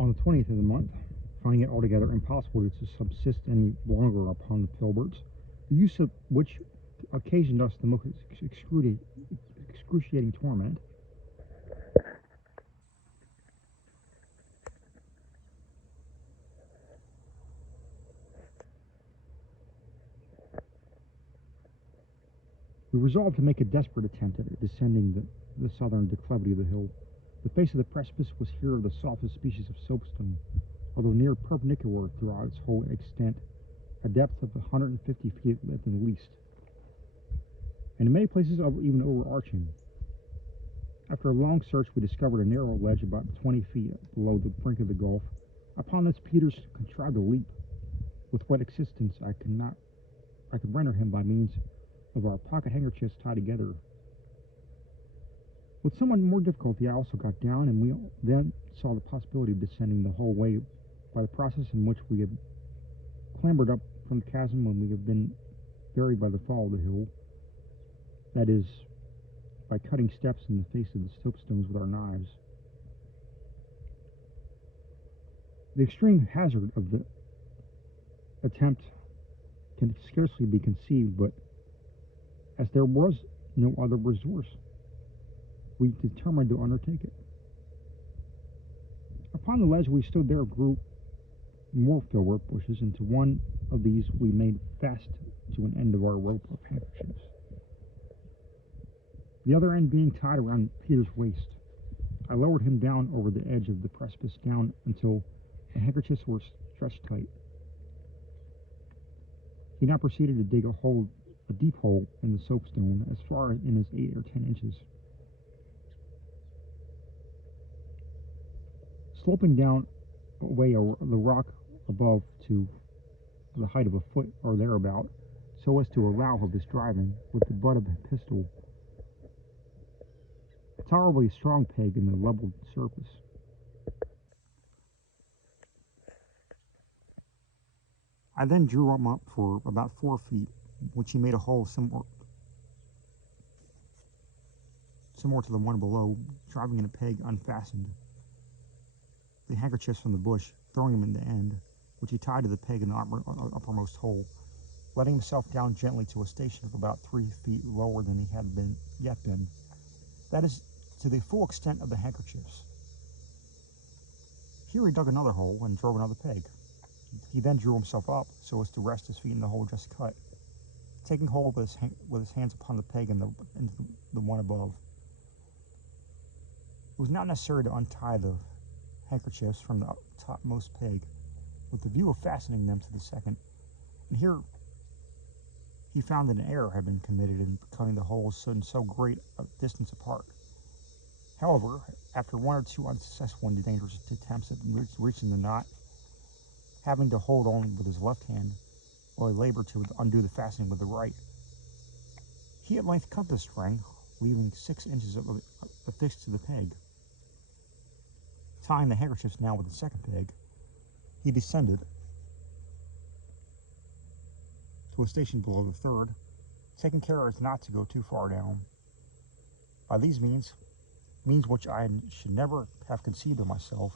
On the 20th of the month, finding it altogether impossible to subsist any longer upon the filberts, the use of which occasioned us the most excruciating torment, we resolved to make a desperate attempt at descending the southern declivity of the hill. The face of the precipice was here the softest species of soapstone, although near perpendicular throughout its whole extent, a depth of 150 feet at the least, and in many places even overarching. After a long search, we discovered a narrow ledge about 20 feet below the brink of the gulf. Upon this, Peters contrived to leap, with what assistance I could render him by means of our pocket handkerchiefs tied together. With somewhat more difficulty, I also got down, and we then saw the possibility of descending the whole way by the process in which we had clambered up from the chasm when we had been buried by the fall of the hill. That is, by cutting steps in the face of the soapstones with our knives. The extreme hazard of the attempt can scarcely be conceived, but as there was no other resource, we determined to undertake it. Upon the ledge we stood there grew more filbert bushes, and to one of these we made fast to an end of our rope of handkerchiefs, the other end being tied around Peter's waist. I lowered him down over the edge of the precipice down until the handkerchiefs were stretched tight. He now proceeded to dig a deep hole in the soapstone as far in as 8 or 10 inches. Sloping down away the rock above to the height of a foot or thereabout, so as to allow of his driving with the butt of a pistol a tolerably strong peg in the leveled surface. I then drew him up for about 4 feet, which he made a hole similar to the one below, driving in a peg unfastened the handkerchiefs from the bush, throwing them in the end, which he tied to the peg in the uppermost hole, letting himself down gently to a station of about 3 feet lower than he had yet been. That is, to the full extent of the handkerchiefs. Here he dug another hole and drove another peg. He then drew himself up so as to rest his feet in the hole just cut, taking hold with his hands upon the peg and the one above. It was not necessary to untie the handkerchiefs from the topmost peg, with the view of fastening them to the second, and here he found that an error had been committed in cutting the holes so great a distance apart. However, after 1 or 2 unsuccessful and dangerous attempts at reaching the knot, having to hold on with his left hand while he labored to undo the fastening with the right, he at length cut the string, leaving 6 inches affixed to the peg. Tying the handkerchiefs now with the second peg, he descended to a station below the third, taking care as not to go too far down. By these means which I should never have conceived of myself,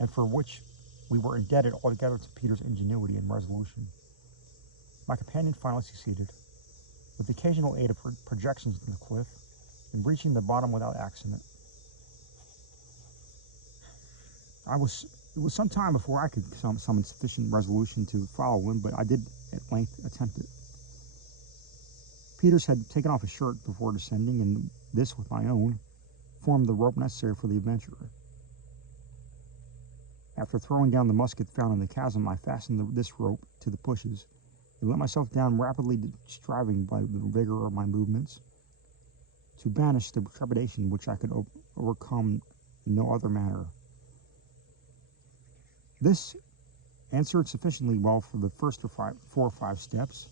and for which we were indebted altogether to Peter's ingenuity and resolution, my companion finally succeeded, with the occasional aid of projections in the cliff, in reaching the bottom without accident. It was some time before I could summon sufficient resolution to follow him, but I did at length attempt it. Peters had taken off his shirt before descending, and this, with my own, formed the rope necessary for the adventure. After throwing down the musket found in the chasm, I fastened this rope to the bushes and let myself down rapidly, striving by the vigor of my movements to banish the trepidation which I could overcome in no other manner. This answered sufficiently well for the first 4 or 5 steps,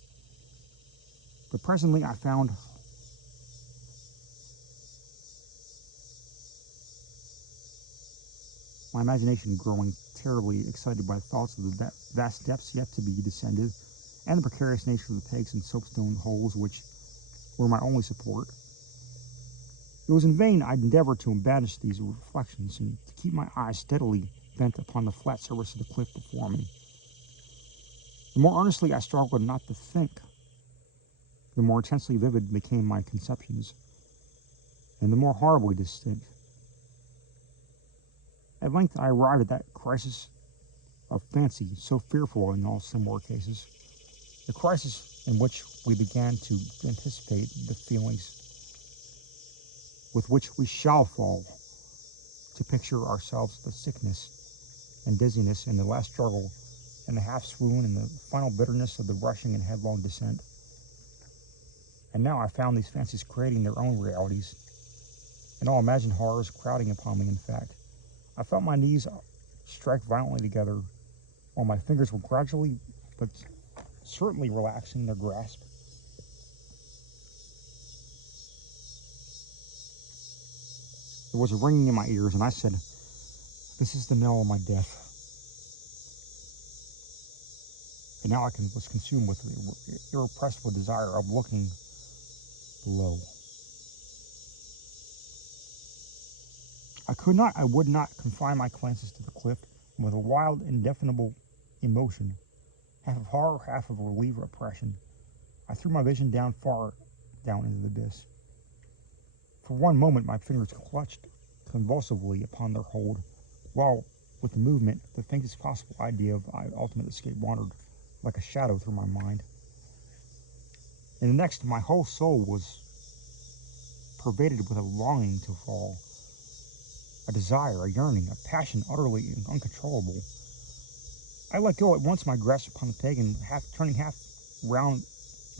but presently I found my imagination growing terribly excited by thoughts of the vast depths yet to be descended, and the precarious nature of the pegs and soapstone holes which were my only support. It was in vain I endeavored to banish these reflections and to keep my eyes steadily bent upon the flat surface of the cliff before me. The more earnestly I struggled not to think, the more intensely vivid became my conceptions, and the more horribly distinct. At length I arrived at that crisis of fancy so fearful in all similar cases, the crisis in which we began to anticipate the feelings with which we shall fall, to picture ourselves the sickness and dizziness and the last struggle and the half swoon and the final bitterness of the rushing and headlong descent. And now I found these fancies creating their own realities, and all imagined horrors crowding upon me. In fact, I felt my knees strike violently together, while my fingers were gradually but certainly relaxing their grasp. There was a ringing in my ears, and I said, "This is the knell of my death." And now was consumed with the irrepressible desire of looking below. I would not confine my glances to the cliff, and with a wild, indefinable emotion, half of horror, half of relief or oppression, I threw my vision far down into the abyss. For one moment my fingers clutched convulsively upon their hold, while, with the movement, the faintest possible idea of ultimate escape wandered like a shadow through my mind. In the next, my whole soul was pervaded with a longing to fall, a desire, a yearning, a passion utterly uncontrollable. I let go at once my grasp upon the peg, and turning half round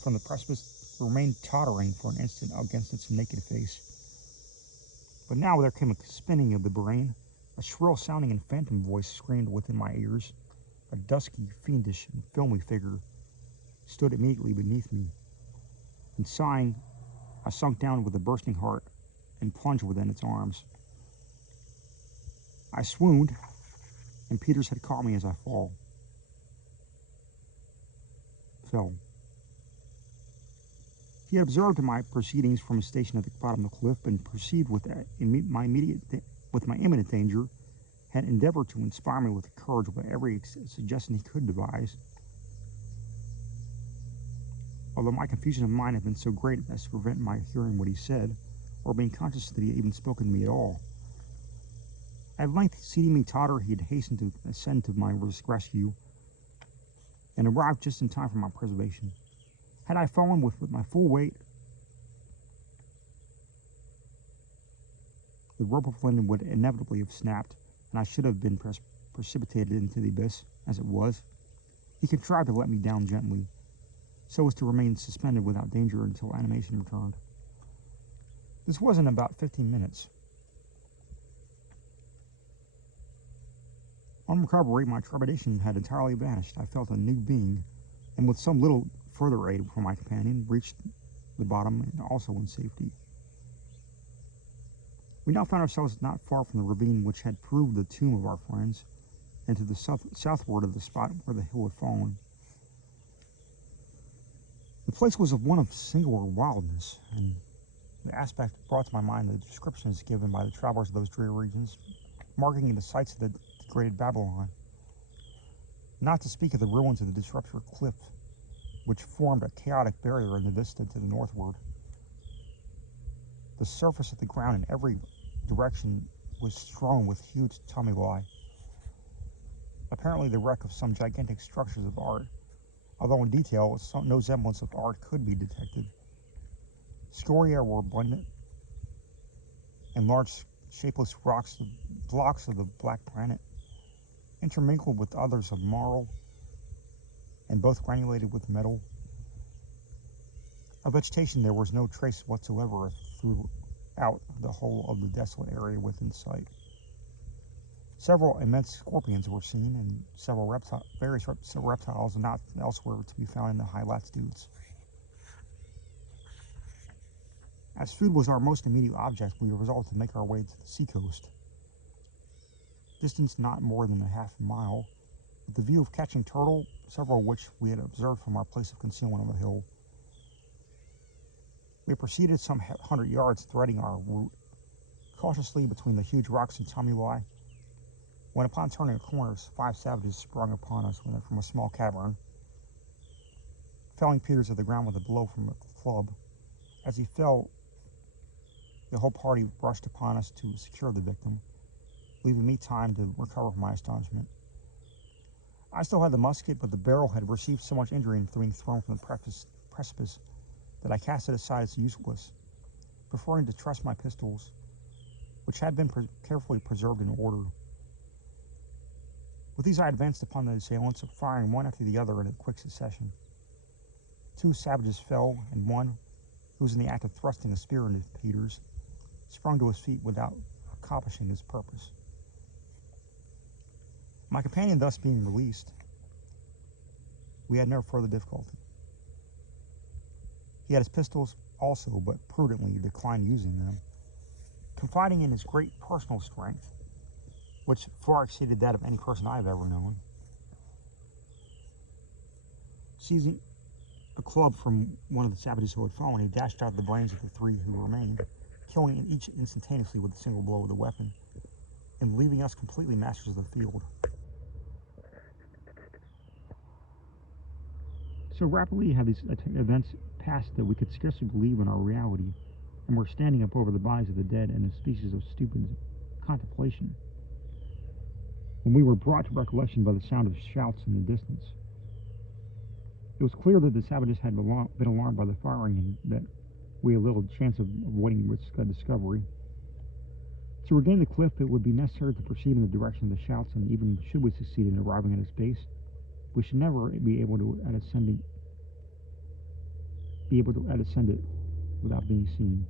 from the precipice, remained tottering for an instant against its naked face. But now there came a spinning of the brain. A shrill-sounding and phantom voice screamed within my ears. A dusky, fiendish, and filmy figure stood immediately beneath me, and sighing, I sunk down with a bursting heart and plunged within its arms. I swooned, and Peters had caught me as I fell. He had observed my proceedings from his station at the bottom of the cliff, and perceived with my imminent danger, had endeavored to inspire me with courage by every suggestion he could devise. Although my confusion of mind had been so great as to prevent my hearing what he said, or being conscious that he had even spoken to me at all. At length, seeing me totter, he had hastened to ascend to my rescue, and arrived just in time for my preservation. Had I fallen with my full weight, the rope of linen would inevitably have snapped, and I should have been precipitated into the abyss. As it was, he contrived to let me down gently, so as to remain suspended without danger until animation returned. This was in about 15 minutes. On recovery, my trepidation had entirely vanished. I felt a new being, and with some little further aid from my companion, reached the bottom, and also in safety. We now found ourselves not far from the ravine which had proved the tomb of our friends, and to the southward of the spot where the hill had fallen. The place was of one of singular wildness, and the aspect brought to my mind the descriptions given by the travelers of those dreary regions, marking the sites of the degraded Babylon, not to speak of the ruins of the disrupted cliff, which formed a chaotic barrier in the vista to the northward. The surface of the ground in every direction was strewn with huge tumuli, apparently the wreck of some gigantic structures of art, although in detail no semblance of art could be detected. Scoria were abundant, and large shapeless blocks of the black granite, intermingled with others of marl, and both granulated with metal. Of vegetation there was no trace whatsoever throughout the whole of the desolate area within sight. Several immense scorpions were seen, and various reptiles not elsewhere to be found in the high latitudes. As food was our most immediate object, we resolved to make our way to the seacoast. Distance not more than a half mile, with the view of catching turtle, several of which we had observed from our place of concealment on the hill. We proceeded some 100 yards, threading our route cautiously between the huge rocks and tumuli, when upon turning a corner, 5 savages sprung upon us from a small cavern, felling Peters to the ground with a blow from a club. As he fell, the whole party rushed upon us to secure the victim, leaving me time to recover from my astonishment. I still had the musket, but the barrel had received so much injury from being thrown from the precipice that I cast it aside as useless, preferring to trust my pistols, which had been carefully preserved in order. With these I advanced upon the assailants, firing one after the other in a quick succession. 2 savages fell, and one, who was in the act of thrusting a spear into Peters, sprung to his feet without accomplishing his purpose. My companion thus being released, we had no further difficulty. He had his pistols also, but prudently declined using them, confiding in his great personal strength, which far exceeded that of any person I have ever known. Seizing a club from one of the savages who had fallen, he dashed out the brains of the 3 who remained, killing each instantaneously with a single blow of the weapon, and leaving us completely masters of the field. So rapidly had these events passed that we could scarcely believe in our reality, and were standing up over the bodies of the dead in a species of stupid contemplation, when we were brought to recollection by the sound of shouts in the distance. It was clear that the savages had been alarmed by the firing, and that we had little chance of avoiding discovery. To regain the cliff, it would be necessary to proceed in the direction of the shouts, and even should we succeed in arriving at its base, we should never be able to ascend it without being seen.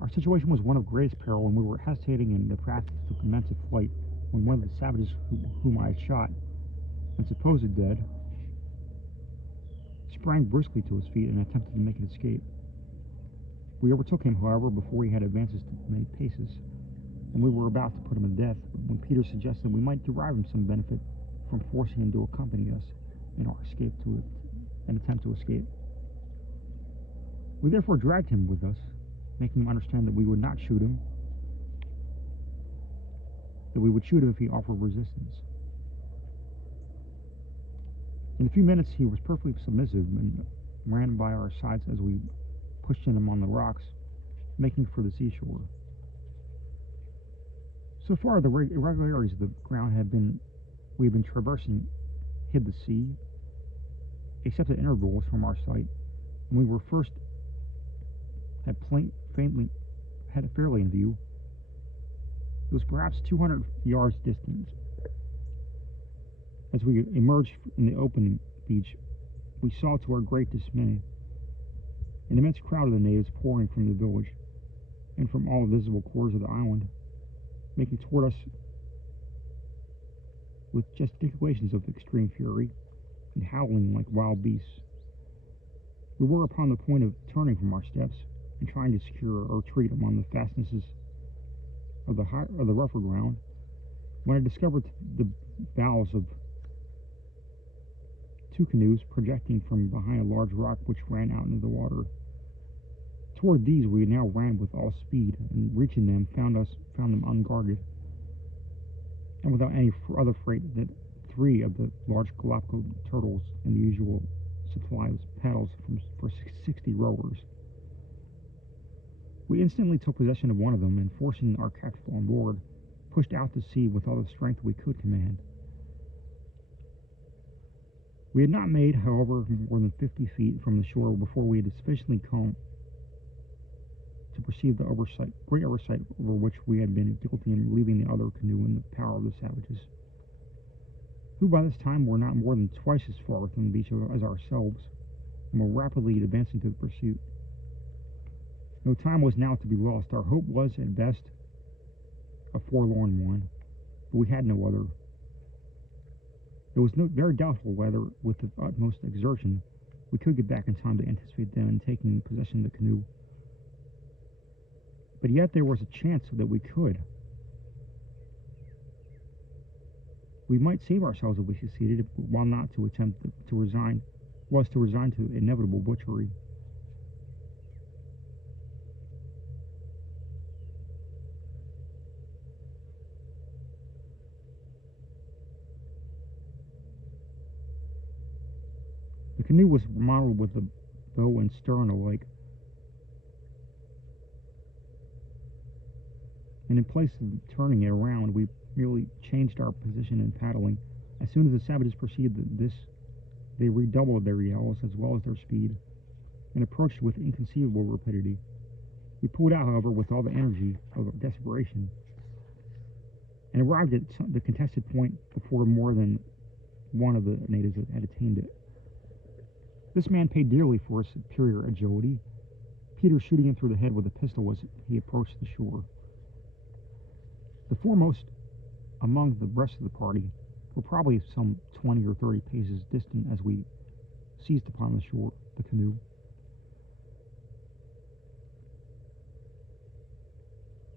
Our situation was one of greatest peril, and we were hesitating in the practice to commence a flight, when one of the savages whom I had shot, and supposed dead, sprang briskly to his feet and attempted to make an escape. We overtook him, however, before he had advanced many paces, and we were about to put him to death, when Peter suggested we might derive him some benefit from forcing him to accompany us in our attempt to escape. We therefore dragged him with us, making him understand that we would not shoot him, that we would shoot him if he offered resistance. In a few minutes he was perfectly submissive and ran by our sides as we pushed him on the rocks, making for the seashore. So far, the irregularities of the ground we had been traversing hid the sea, except at intervals from our sight, and we were first had it fairly in view. It was perhaps 200 yards distant. As we emerged in the open beach, we saw, to our great dismay, an immense crowd of the natives pouring from the village and from all the visible quarters of the island, making toward us with gesticulations of extreme fury and howling like wild beasts. We were upon the point of turning from our steps and trying to secure our retreat among the fastnesses of the rougher ground, when I discovered the bows of 2 canoes projecting from behind a large rock which ran out into the water. Toward these we now ran with all speed, and reaching them found them unguarded, and without any other freight than 3 of the large Galapagos turtles and the usual supply of paddles for 60 rowers. We instantly took possession of one of them, and forcing our captive on board, pushed out to sea with all the strength we could command. We had not made, however, more than 50 feet from the shore before we had sufficiently come to perceive the great oversight over which we had been guilty in leaving the other canoe in the power of the savages, who by this time were not more than twice as far from the beach as ourselves, and were rapidly advancing to the pursuit. No time was now to be lost. Our hope was, at best, a forlorn one, but we had no other. It was very doubtful whether, with the utmost exertion, we could get back in time to anticipate them in taking possession of the canoe. But yet there was a chance that we could. We might save ourselves if we succeeded, while not to attempt to resign to inevitable butchery. canoe was remodeled with the bow and stern alike, and in place of turning it around, we merely changed our position in paddling. As soon as the savages perceived this, they redoubled their yells as well as their speed, and approached with inconceivable rapidity. We pulled out, however, with all the energy of desperation, and arrived at the contested point before more than one of the natives had attained it. This man paid dearly for his superior agility, Peter shooting him through the head with a pistol as he approached the shore. The foremost among the rest of the party were probably some 20 or 30 paces distant as we seized upon the shore, the canoe.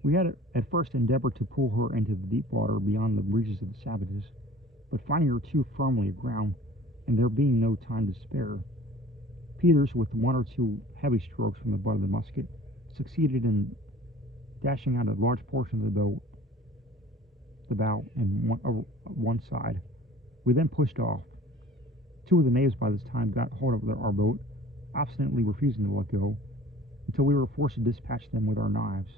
We had at first endeavored to pull her into the deep water beyond the reaches of the savages, but finding her too firmly aground, and there being no time to spare, Peters, with one or two heavy strokes from the butt of the musket, succeeded in dashing out a large portion of the bow and one side. We then pushed off. Two of the natives by this time got hold of our boat, obstinately refusing to let go, until we were forced to dispatch them with our knives.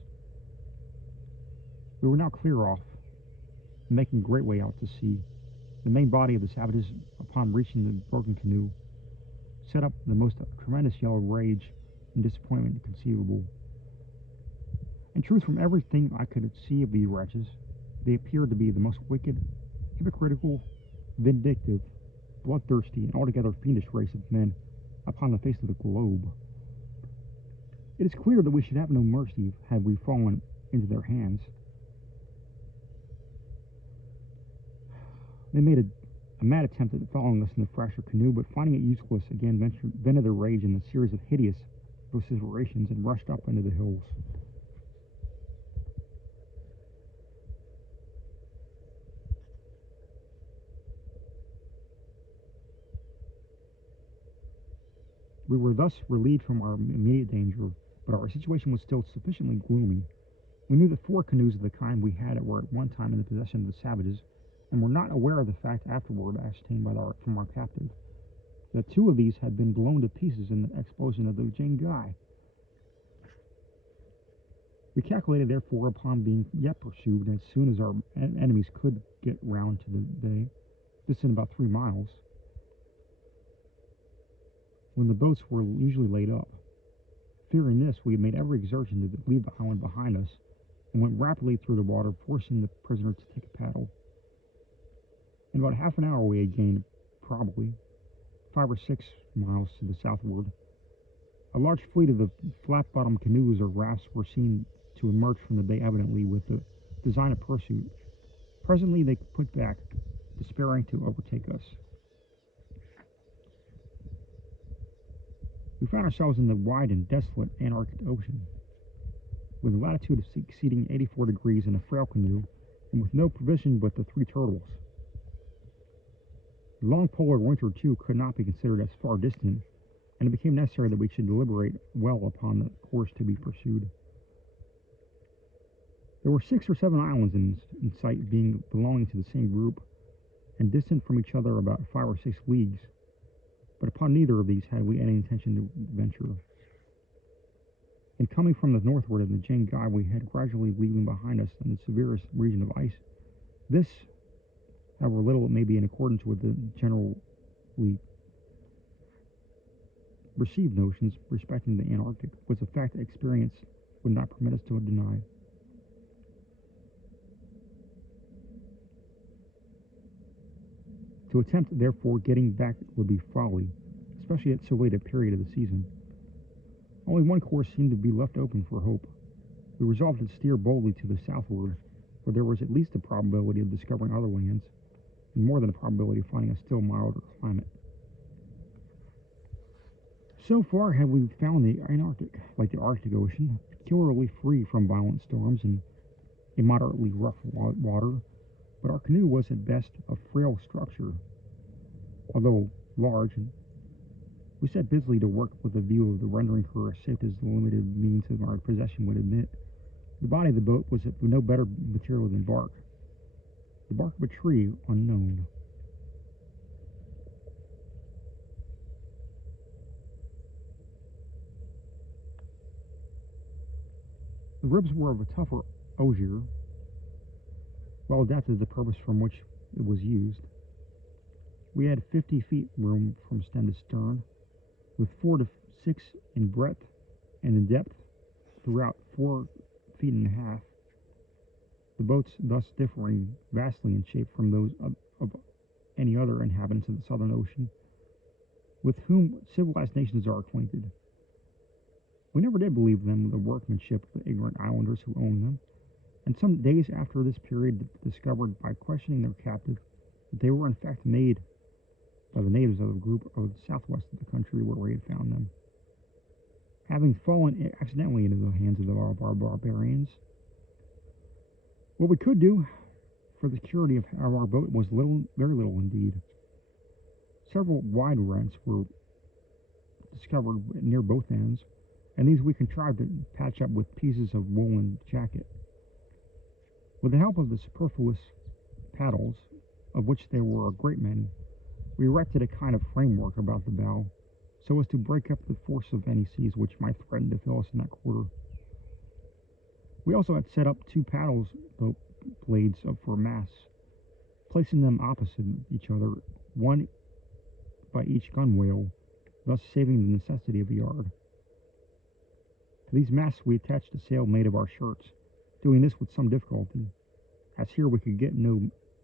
We were now clear off, making great way out to sea. The main body of the savages, upon reaching the broken canoe, set up the most tremendous yell of rage and disappointment conceivable. In truth, from everything I could see of these wretches, they appeared to be the most wicked, hypocritical, vindictive, bloodthirsty, and altogether fiendish race of men upon the face of the globe. It is clear that we should have no mercy had we fallen into their hands. They made a mad attempt at following us in the fresher canoe, but finding it useless, again vented their rage in a series of hideous vociferations and rushed up into the hills. We were thus relieved from our immediate danger, but our situation was still sufficiently gloomy. We knew that 4 canoes of the kind we had were at one time in the possession of the savages, and were not aware of the fact afterward ascertained from our captive, that 2 of these had been blown to pieces in the explosion of the Jengai. We calculated, therefore, upon being yet pursued as soon as our enemies could get round to the bay, distant about 3 miles, when the boats were usually laid up. Fearing this, we made every exertion to leave the island behind us, and went rapidly through the water, forcing the prisoner to take a paddle. In about half an hour we had gained, probably, 5 or 6 miles to the southward. A large fleet of the flat-bottomed canoes or rafts were seen to emerge from the bay, evidently with the design of pursuit. Presently they put back, despairing to overtake us. We found ourselves in the wide and desolate Antarctic Ocean, with a latitude exceeding 84 degrees in a frail canoe, and with no provision but the 3 turtles. The long polar winter, too, could not be considered as far distant, and it became necessary that we should deliberate well upon the course to be pursued. There were 6 or 7 islands in sight, belonging to the same group, and distant from each other about 5 or 6 leagues, but upon neither of these had we any intention to venture. In coming from the northward of the Jengai, we had gradually leaving behind us in the severest region of ice. This, however little it may be in accordance with the generally received notions respecting the Antarctic, was a fact that experience would not permit us to deny. To attempt, therefore, getting back would be folly, especially at so late a period of the season. Only one course seemed to be left open for hope. We resolved to steer boldly to the southward, where there was at least a probability of discovering other lands, and more than a probability of finding a still milder climate. So far have we found the Antarctic, like the Arctic Ocean, peculiarly free from violent storms and immoderately rough water, but our canoe was at best a frail structure, although large, and we set busily to work with a view of the rendering her as safe as the limited means of our possession would admit. The body of the boat was of no better material than bark, the bark of a tree unknown. The ribs were of a tougher osier, well adapted to the purpose from which it was used. We had 50 feet room from stem to stern, with 4 to 6 in breadth and in depth throughout 4 feet and a half, the boats thus differing vastly in shape from those of any other inhabitants of the Southern Ocean, with whom civilized nations are acquainted. We never did believe them the workmanship of the ignorant islanders who owned them, and some days after this period discovered by questioning their captive that they were in fact made by the natives of the group of the southwest of the country where we had found them. Having fallen accidentally into the hands of the barbarians, what we could do for the security of our boat was little, very little indeed. Several wide rents were discovered near both ends, and these we contrived to patch up with pieces of woolen jacket. With the help of the superfluous paddles, of which there were a great many, we erected a kind of framework about the bow, so as to break up the force of any seas which might threaten to fill us in that quarter. We also had set up 2 paddle blades for masts, placing them opposite each other, one by each gunwale, thus saving the necessity of a yard. To these masts we attached a sail made of our shirts, doing this with some difficulty, as here we could get no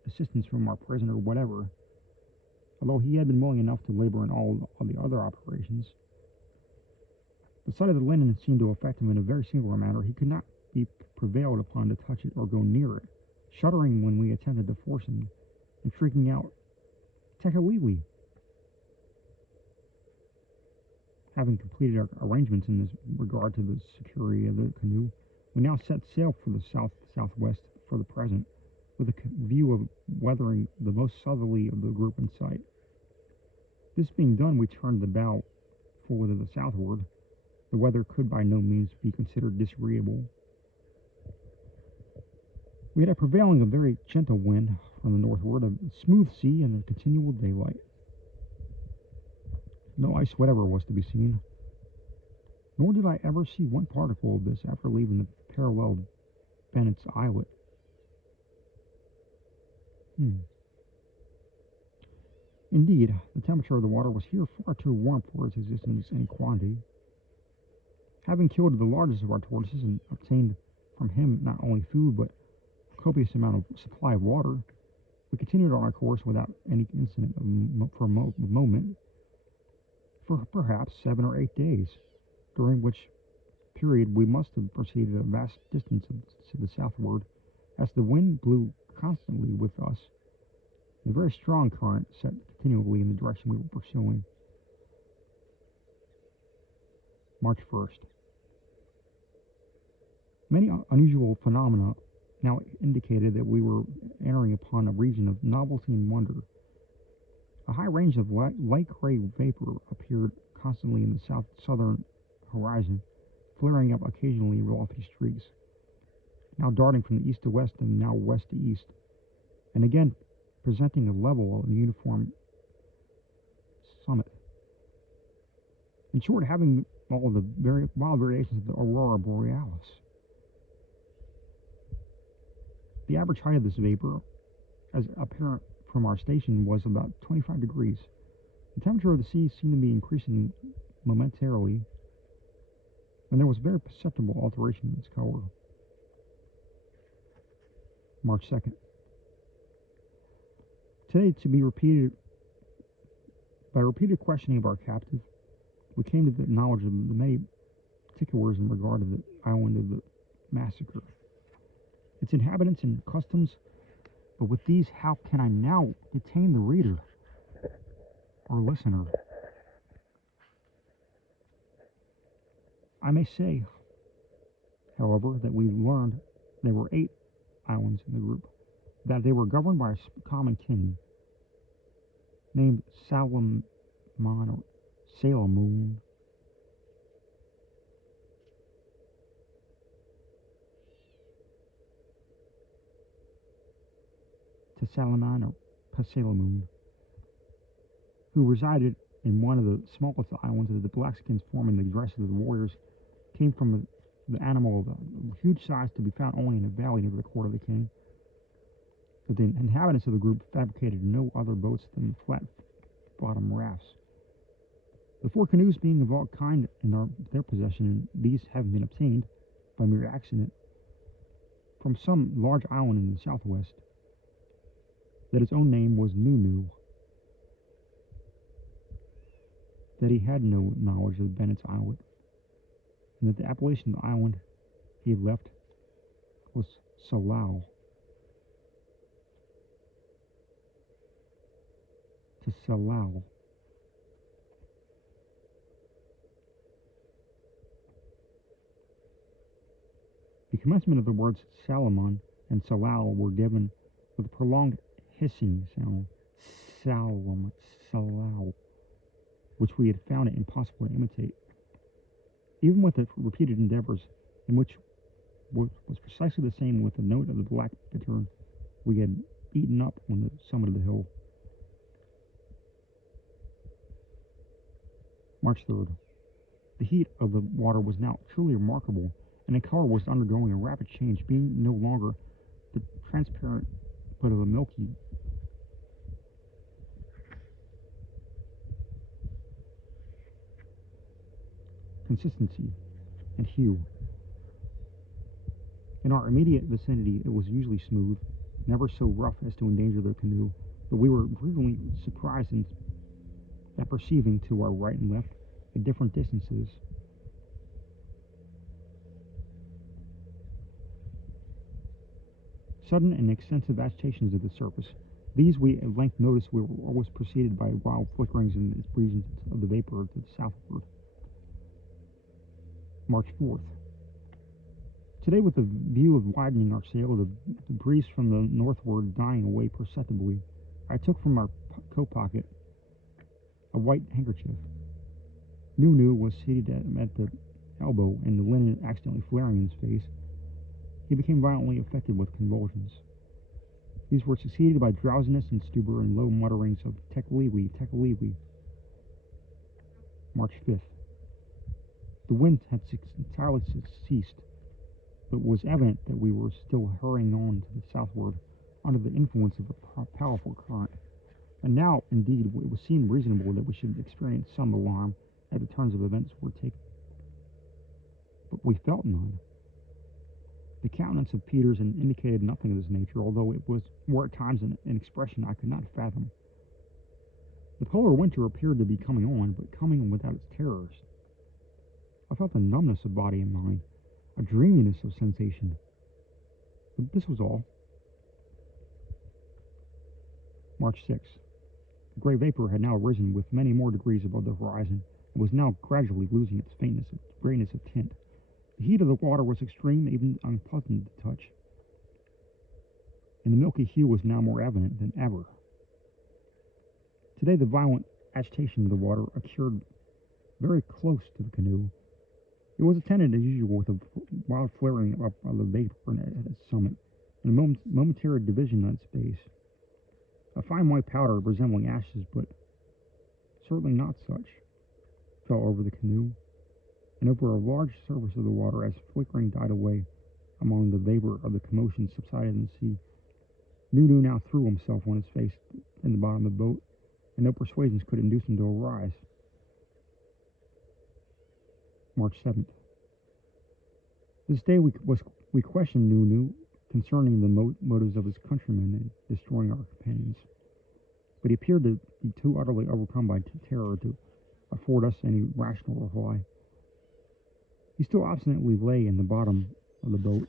assistance from our prisoner whatever, although he had been willing enough to labor in all of the other operations. The sight of the linen seemed to affect him in a very singular manner. He could not be prevailed upon to touch it or go near it, shuddering when we attempted to force him, and shrieking out, "Tekawili!" Having completed our arrangements in this regard to the security of the canoe, we now set sail for the southwest for the present, with a view of weathering the most southerly of the group in sight. This being done, we turned the bow forward to the southward. The weather could by no means be considered disagreeable. We had a prevailing a very gentle wind from the northward, a smooth sea, and a continual daylight. No ice whatever was to be seen, nor did I ever see one particle of this after leaving the parallel Bennett's Islet. Indeed, the temperature of the water was here far too warm for its existence in quantity. Having killed the largest of our tortoises and obtained from him not only food but a copious amount of supply of water, we continued on our course without any incident for a moment for perhaps 7 or 8 days, during which period we must have proceeded a vast distance to the southward, as the wind blew constantly with us. The very strong current set continually in the direction we were pursuing. March 1st. Many unusual phenomena now indicated that we were entering upon a region of novelty and wonder. A high range of light gray vapor appeared constantly in the southern horizon, flaring up occasionally in lofty streaks, now darting from the east to west and now west to east, and again presenting a level and uniform summit. In short, having all the very wild variations of the aurora borealis. The average height of this vapor, as apparent from our station, was about 25 degrees. The temperature of the sea seemed to be increasing momentarily, and there was a very perceptible alteration in its color. March 2nd. Today, to be repeated, by repeated questioning of our captive, we came to the knowledge of the many particulars in regard to the island of the massacre, its inhabitants and customs, but with these how can I now detain the reader or listener? I may say, however, that we learned there were 8 islands in the group, that they were governed by a common king named Salomon or Salomoon. To Salomon or Pasalamoon, who resided in one of the smallest islands that the Blackskins, forming the dress of the warriors, came from The animal of a huge size to be found only in a valley near the Court of the King. But the inhabitants of the group fabricated no other boats than flat-bottom rafts. The 4 canoes being of all kind in their possession, and these having been obtained, by mere accident, from some large island in the southwest, that its own name was Nu, that he had no knowledge of Bennett's Islet, and that the appellation of the island he had left was Salau. To Salau. The commencement of the words Salomon and Salau were given with a prolonged hissing sound, Salau, which we had found it impossible to imitate. Even with the repeated endeavors, in which was precisely the same with the note of the black bittern we had eaten up on the summit of the hill. March 3rd. The heat of the water was now truly remarkable, and the color was undergoing a rapid change, being no longer the transparent, but of a milky consistency and hue. In our immediate vicinity it was usually smooth, never so rough as to endanger the canoe, but we were frequently surprised at perceiving to our right and left, at different distances, sudden and extensive agitations of the surface. These we at length noticed were always preceded by wild flickerings in its regions of the vapor to the southward. March 4th. Today, with the view of widening our sail, the breeze from the northward dying away perceptibly, I took from our coat pocket a white handkerchief. Nu was seated at the elbow, and the linen accidentally flaring in his face, he became violently affected with convulsions. These were succeeded by drowsiness and stupor and low mutterings of Tekeliwi, Tekeliwi. March 5th. The wind had entirely ceased, but it was evident that we were still hurrying on to the southward under the influence of a powerful current. And now, indeed, it would seem reasonable that we should experience some alarm at the turns of events were taken. But we felt none. The countenance of Peters indicated nothing of this nature, although it was more at times an expression I could not fathom. The polar winter appeared to be coming on, but coming without its terrors. I felt a numbness of body and mind, a dreaminess of sensation. But this was all. March 6th. The gray vapor had now risen with many more degrees above the horizon, and was now gradually losing its faintness and grayness of tint. The heat of the water was extreme, even unpleasant to touch, and the milky hue was now more evident than ever. Today the violent agitation of the water occurred very close to the canoe. It was attended as usual with a wild flaring up of the vapor at its summit, and a momentary division at its base. A fine white powder resembling ashes, but certainly not such, fell over the canoe, and over a large surface of the water as flickering died away among the vapor of the commotion subsided in the sea. Nu now threw himself on his face in the bottom of the boat, and no persuasions could induce him to arise. March 7th. This day we questioned Nu concerning the motives of his countrymen in destroying our companions, but he appeared to be too utterly overcome by terror to afford us any rational reply. He still obstinately lay in the bottom of the boat,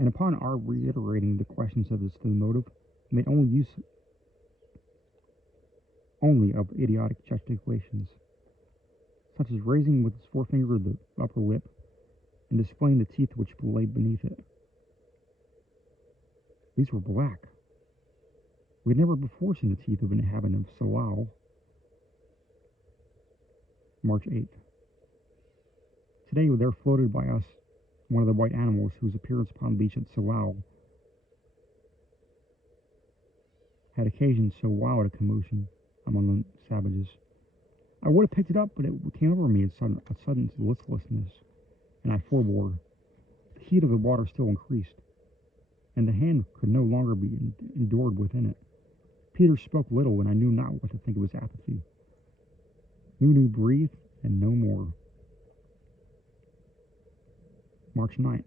and upon our reiterating the questions as to the motive, made only use of idiotic gesticulations, such as raising with his forefinger the upper lip, and displaying the teeth which lay beneath it. These were black. We had never before seen the teeth of an inhabitant of Salau. March 8th. Today there floated by us one of the white animals whose appearance upon the beach at Salau had occasioned so wild a commotion among the savages. I would have picked it up, but it came over me a sudden listlessness, and I forbore. heat of the water still increased, and the hand could no longer be endured within it. Peter spoke little, and I knew not what to think of his apathy. Nunu breathed, and no more. March 9th.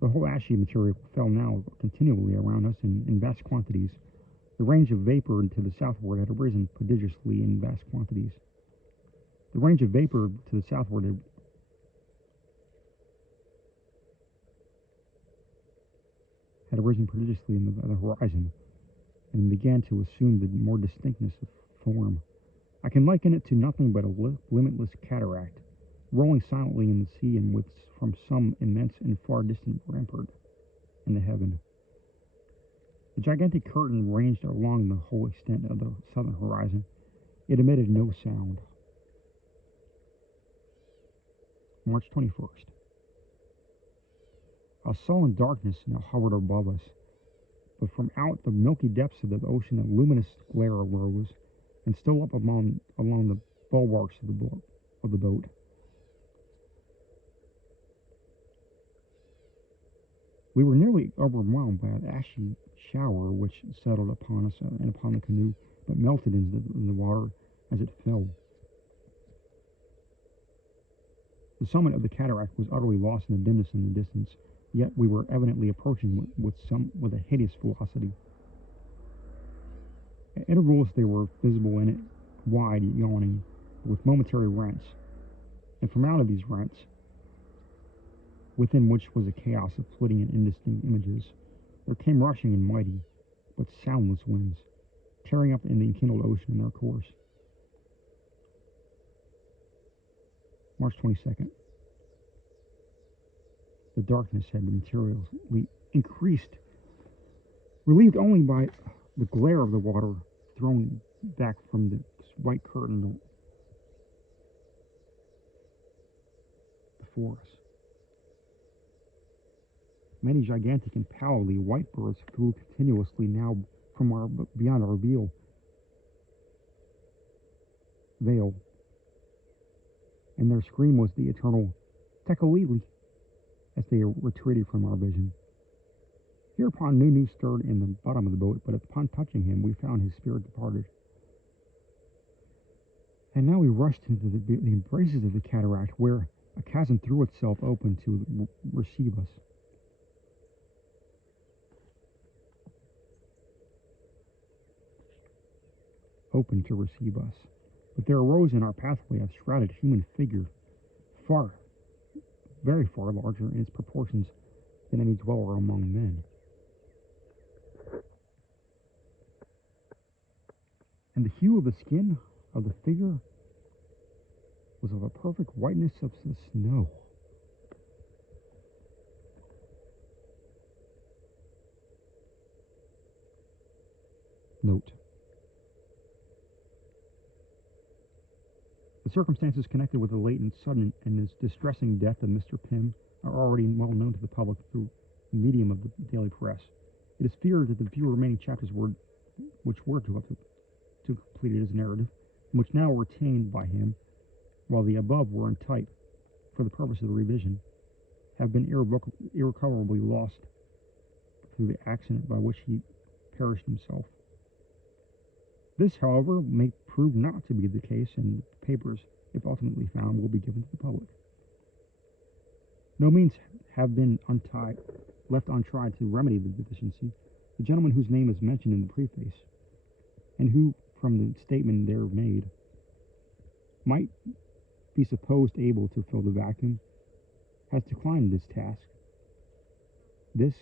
The whole ashy material fell now continually around us in vast quantities. The range of vapor to the southward had arisen prodigiously in vast quantities. The range of vapor to the southward had arisen prodigiously in the horizon, and began to assume the more distinctness of form. I can liken it to nothing but a limitless cataract, rolling silently in the sea and from some immense and far distant rampart in the heaven. The gigantic curtain ranged along the whole extent of the southern horizon. It emitted no sound. March 21st. A sullen darkness now hovered above us, but from out the milky depths of the ocean a luminous glare arose, and stole up along the bulwarks of the boat. We were nearly overwhelmed by an ashy shower which settled upon us and upon the canoe, but melted in the water as it fell. The summit of the cataract was utterly lost in the dimness in the distance, yet we were evidently approaching with a hideous velocity. At intervals they were visible in it, wide, yawning, with momentary rents, and from out of these rents, within which was a chaos of flitting and indistinct images, there came rushing and mighty, but soundless winds, tearing up in the enkindled ocean in their course. March 22nd. The darkness had materially increased, relieved only by the glare of the water thrown back from the white curtain before us. Many gigantic and pallidly white birds flew continuously now from beyond our veil, and their scream was the eternal Tekalili as they retreated from our vision. Hereupon Nunu stirred in the bottom of the boat, but upon touching him we found his spirit departed. And now we rushed into the embraces of the cataract, where a chasm threw itself open to receive us. But there arose in our pathway a shrouded human figure, very far larger in its proportions than any dweller among men. And the hue of the skin of the figure was of a perfect whiteness of the snow. Note: the circumstances connected with the late and sudden and distressing death of Mr. Pym are already well known to the public through the medium of the daily press. It is feared that the few remaining chapters which were to complete his narrative, and which now were retained by him, while the above were in type for the purpose of the revision, have been irrecoverably lost through the accident by which he perished himself. This, however, may prove not to be the case, and the papers, if ultimately found, will be given to the public. No means have been left untried to remedy the deficiency. The gentleman whose name is mentioned in the preface, and who, from the statement there made, might be supposed able to fill the vacuum, has declined this task. This,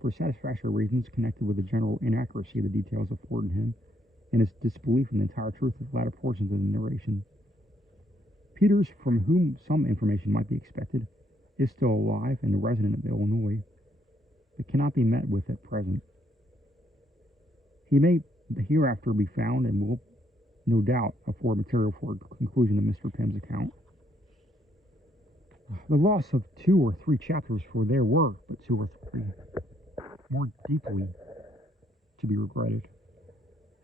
for satisfactory reasons connected with the general inaccuracy of the details afforded him, and his disbelief in the entire truth of the latter portions of the narration. Peters, from whom some information might be expected, is still alive and a resident of Illinois, but cannot be met with at present. He may hereafter be found, and will, no doubt, afford material for a conclusion of Mr. Pym's account. The loss of 2 or 3 chapters, for there were but 2 or 3, more deeply to be regretted,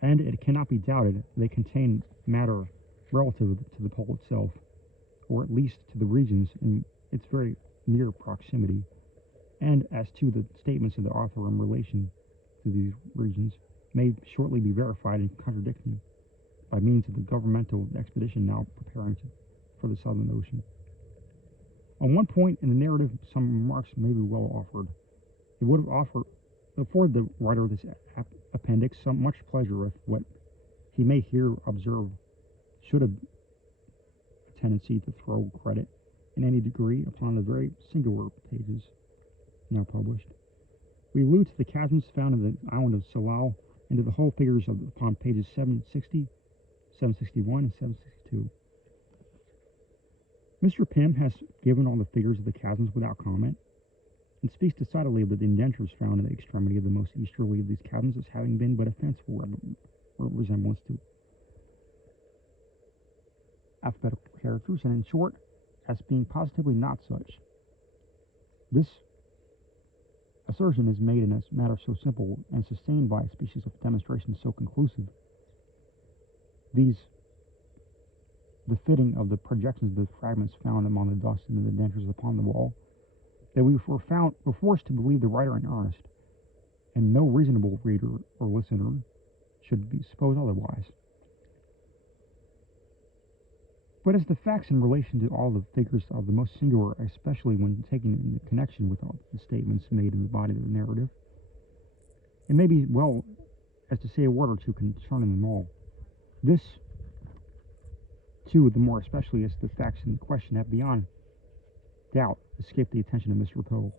and it cannot be doubted they contain matter relative to the pole itself, or at least to the regions in its very near proximity, and as to the statements of the author in relation to these regions, may shortly be verified and contradicted by means of the governmental expedition now preparing for the Southern Ocean. On one point in the narrative, some remarks may be well offered. It would have afforded the writer of this appendix some much pleasure if what he may here observe should have a tendency to throw credit in any degree upon the very singular pages now published. We allude to the chasms found in the island of Salao and to the whole figures upon pages 760, 761, and 762. Mr. Pym has given all the figures of the chasms without comment, and speaks decidedly of the indentures found in the extremity of the most easterly of these chasms as having been but a fanciful resemblance to alphabetical characters, and in short, as being positively not such. This assertion is made in a matter so simple and sustained by a species of demonstration so conclusive. The fitting of the projections of the fragments found among the dust and the dentures upon the wall, that we were forced to believe the writer in earnest, and no reasonable reader or listener should be supposed otherwise. But as the facts in relation to all the figures of the most singular, especially when taken in connection with all the statements made in the body of the narrative, it may be well as to say a word or two concerning them all. This, too, the more especially as the facts in question have beyond doubt escaped the attention of Mr. Poe.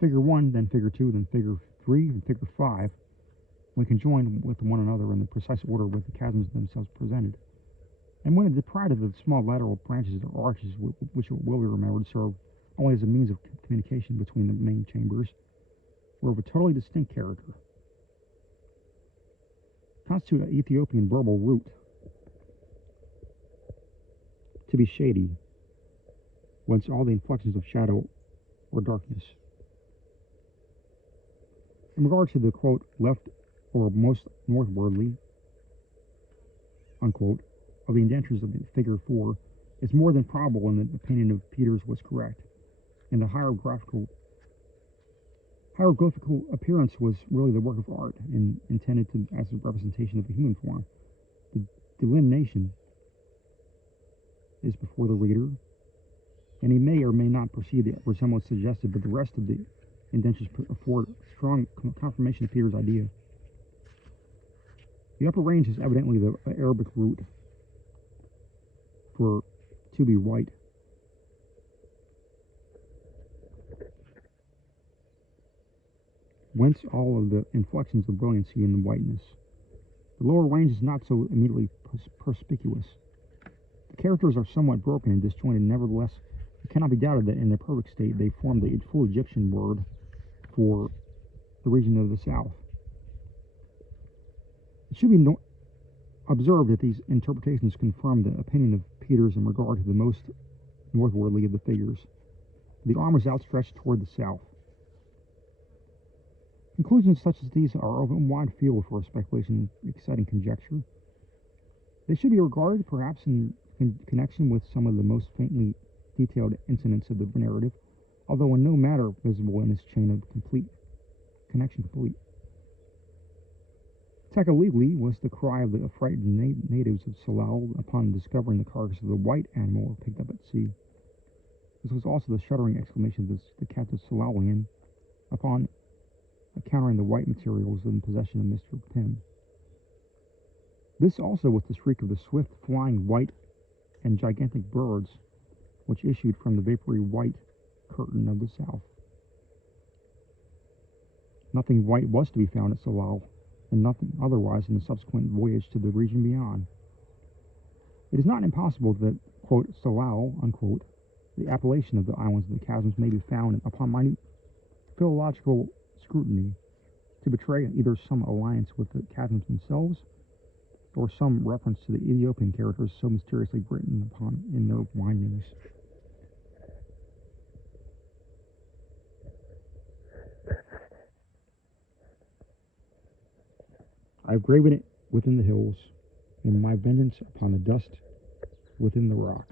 Figure 1, then Figure 2, then Figure 3, and Figure 5, when conjoined with one another in the precise order with the chasms themselves presented, and when deprived of the small lateral branches or arches which it will be remembered serve only as a means of communication between the main chambers, were of a totally distinct character, constitute an Ethiopian verbal root, to be shady, whence all the inflections of shadow or darkness. In regard to the, quote, left or most northwardly, unquote, of the indentures of the figure 4, it's more than probable in the opinion of Peters was correct, and the hieroglyphical appearance was really the work of art and intended as a representation of the human form. The delineation is before the reader, and he may or may not perceive the resemblance suggested, but the rest of the indentures afford strong confirmation of Peter's idea. The upper range is evidently the Arabic root for to be white. Whence all of the inflections of brilliancy in the whiteness. The lower range is not so immediately perspicuous. The characters are somewhat broken and disjointed, nevertheless, it cannot be doubted that in their perfect state they form the full Egyptian word for the region of the south. It should be observed that these interpretations confirm the opinion of Peters in regard to the most northwardly of the figures. The arm was outstretched toward the south. Conclusions such as these are of a wide field for speculation and exciting conjecture. They should be regarded perhaps in connection with some of the most faintly detailed incidents of the narrative, although in no matter visible in this chain of complete. Takalili was the cry of the frightened natives of Salao upon discovering the carcass of the white animal picked up at sea. This was also the shuddering exclamation of the captive Salawian upon encountering the white materials in possession of Mr. Pym. This also was the shriek of the swift flying white and gigantic birds which issued from the vapory white curtain of the south. Nothing white was to be found at Salao, and nothing otherwise in the subsequent voyage to the region beyond. It is not impossible that, quote, Salao, unquote, the appellation of the islands of the chasms, may be found upon minute philological scrutiny to betray either some alliance with the chasms themselves or some reference to the Ethiopian characters so mysteriously written upon in their windings. I have graven it within the hills, and my vengeance upon the dust within the rock.